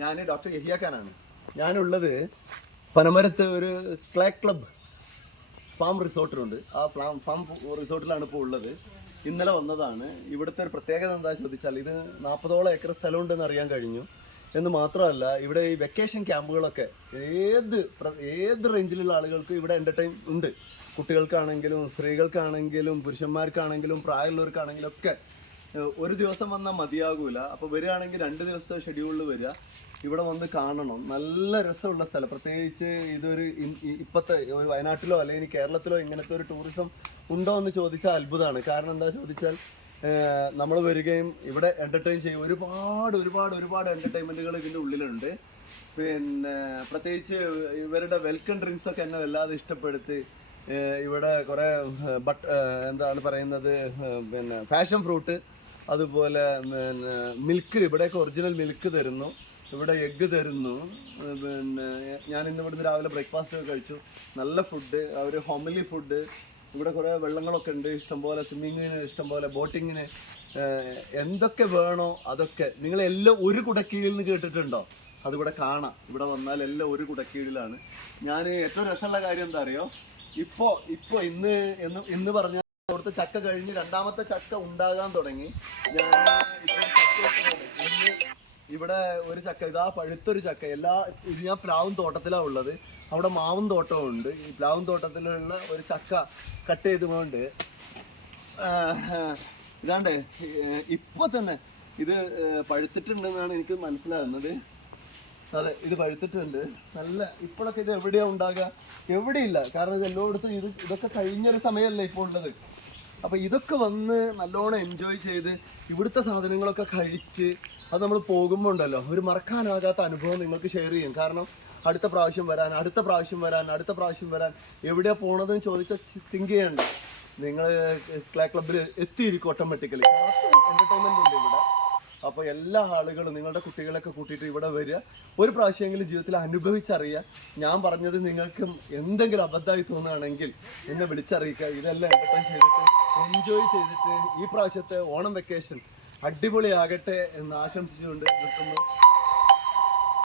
ഞാൻ ഡോക്ടർ യഹിയ ഖാനാണ്. ഞാനുള്ളത് പനമരത്ത് ഒരു ക്ലേ ക്ലബ് ഫാം റിസോർട്ടിലുണ്ട്. ആ ഫാം റിസോർട്ടിലാണ് ഇപ്പോൾ ഉള്ളത്. ഇന്നലെ വന്നതാണ്. ഇവിടുത്തെ ഒരു പ്രത്യേകത എന്താ ചോദിച്ചാൽ, ഇത് 40ഓളം ഏക്കർ സ്ഥലമുണ്ടെന്ന് അറിയാൻ കഴിഞ്ഞു. എന്ന് മാത്രമല്ല, ഇവിടെ ഈ വെക്കേഷൻ ക്യാമ്പുകളൊക്കെ ഏത് റേഞ്ചിലുള്ള ആളുകൾക്ക് ഇവിടെ എൻ്റർടൈൻ ഉണ്ട്. കുട്ടികൾക്കാണെങ്കിലും സ്ത്രീകൾക്കാണെങ്കിലും പുരുഷന്മാർക്കാണെങ്കിലും പ്രായമുള്ളവർക്കാണെങ്കിലും ഒക്കെ ഒരു ദിവസം വന്നാൽ മതിയാകൂല. അപ്പോൾ വരികയാണെങ്കിൽ 2 ദിവസത്തെ ഷെഡ്യൂളിൽ വരിക, ഇവിടെ വന്ന് കാണണം. നല്ല രസമുള്ള സ്ഥലം. പ്രത്യേകിച്ച് ഇതൊരു ഇപ്പോഴത്തെ ഒരു വയനാട്ടിലോ അല്ലെങ്കിൽ കേരളത്തിലോ ഇങ്ങനത്തെ ഒരു ടൂറിസം ഉണ്ടോ എന്ന് ചോദിച്ചാൽ അത്ഭുതമാണ്. കാരണം എന്താ ചോദിച്ചാൽ, നമ്മൾ വരികയും ഇവിടെ എൻ്റർടൈൻ ചെയ്യും. ഒരുപാട് എൻ്റർടൈൻമെൻറ്റുകൾ ഇതിൻ്റെ ഉള്ളിലുണ്ട്. പിന്നെ പ്രത്യേകിച്ച് ഇവരുടെ വെൽക്കം ഡ്രിങ്ക്സൊക്കെ എന്നെ വല്ലാതെ ഇഷ്ടപ്പെടുത്തി. ഇവിടെ കുറേ എന്താണ് പറയുന്നത്, പിന്നെ പാഷൻ ഫ്രൂട്ട്, അതുപോലെ പിന്നെ മിൽക്ക്, ഇവിടെയൊക്കെ ഒറിജിനൽ മിൽക്ക് തരുന്നു. ഇവിടെ എഗ്ഗ് തരുന്നു. പിന്നെ ഞാൻ ഇന്ന് ഇവിടുന്ന് രാവിലെ ബ്രേക്ക്ഫാസ്റ്റ് ഒക്കെ കഴിച്ചു. നല്ല ഫുഡ്, ഒരു ഹോംലി ഫുഡ്. ഇവിടെ കുറേ വെള്ളങ്ങളൊക്കെ ഉണ്ട്, ഇഷ്ടംപോലെ സ്വിമ്മിങ്ങിന്, ഇഷ്ടംപോലെ ബോട്ടിങ്ങിന്, എന്തൊക്കെ വേണോ അതൊക്കെ. നിങ്ങളെല്ലാം ഒരു കുടക്കീഴിൽ നിന്ന് കേട്ടിട്ടുണ്ടോ? അതിവിടെ കാണാം. ഇവിടെ വന്നാൽ എല്ലാം ഒരു കുടക്കീഴിലാണ്. ഞാൻ ഏറ്റവും രസമുള്ള കാര്യം എന്താ അറിയോ, ഇപ്പോൾ ഇന്ന് പറഞ്ഞ അവിടുത്തെ ചക്ക കഴിഞ്ഞ് 2ാമത്തെ ചക്ക ഉണ്ടാകാൻ തുടങ്ങി. ഞാൻ ഇവിടെ ഒരു ചക്ക, ഇതാ പഴുത്തൊരു ചക്ക. ഇത് ഞാൻ പ്ലാവും തോട്ടത്തിലാണ് ഉള്ളത്. അവിടെ മാവും തോട്ടമുണ്ട്. ഈ പ്ലാവും തോട്ടത്തിലുള്ള ഒരു ചക്ക കട്ട് ചെയ്തുകൊണ്ട് ഇതാണ്ട് ഇപ്പോൾ തന്നെ ഇത് പഴുത്തിട്ടുണ്ടെന്നാണ് എനിക്ക് മനസ്സിലാകുന്നത്. അതെ, ഇത് പഴുത്തിട്ടുണ്ട്. നല്ല ഇപ്പോഴൊക്കെ ഇത് എവിടെയാണ് ഉണ്ടാകുക? എവിടെയില്ല. കാരണം ഇത് എല്ലായിടത്തും ഇതൊക്കെ കഴിഞ്ഞൊരു സമയമല്ലേ ഇപ്പോൾ ഉള്ളത്. അപ്പോൾ ഇതൊക്കെ വന്ന് നല്ലോണം എൻജോയ് ചെയ്ത് ഇവിടുത്തെ സാധനങ്ങളൊക്കെ കഴിച്ച് അത് നമ്മൾ പോകുമ്പോൾ ഉണ്ടല്ലോ, ഒരു മറക്കാനാകാത്ത അനുഭവം നിങ്ങൾക്ക് ഷെയർ ചെയ്യും. കാരണം അടുത്ത പ്രാവശ്യം വരാൻ എവിടെയാണ് പോണതെന്ന് ചോദിച്ചാൽ തിങ്ക് ചെയ്യണ്ട. നിങ്ങൾ ക്ലേ ക്ലബ്ബിൽ എത്തിയിരിക്കും ഓട്ടോമാറ്റിക്കലി. എൻ്റർടൈൻമെൻ്റ് ഉണ്ട് ഇവിടെ. അപ്പോൾ എല്ലാ ആളുകളും നിങ്ങളുടെ കുട്ടികളൊക്കെ കൂട്ടിയിട്ട് ഇവിടെ വരിക. ഒരു പ്രാവശ്യമെങ്കിലും ജീവിതത്തിൽ അനുഭവിച്ചറിയുക. ഞാൻ പറഞ്ഞത് നിങ്ങൾക്ക് എന്തെങ്കിലും അബദ്ധമായി തോന്നുകയാണെങ്കിൽ എന്നെ വിളിച്ചറിയിക്കുക. ഇതെല്ലാം എൻ്റർടൈൻ ചെയ്തിട്ട് എൻജോയ് ചെയ്തിട്ട് ഈ പ്രാവശ്യത്തെ ഓണം വെക്കേഷൻ അടിപൊളിയാകട്ടെ എന്ന് ആശംസിച്ചുകൊണ്ട് നിർത്തുന്നു.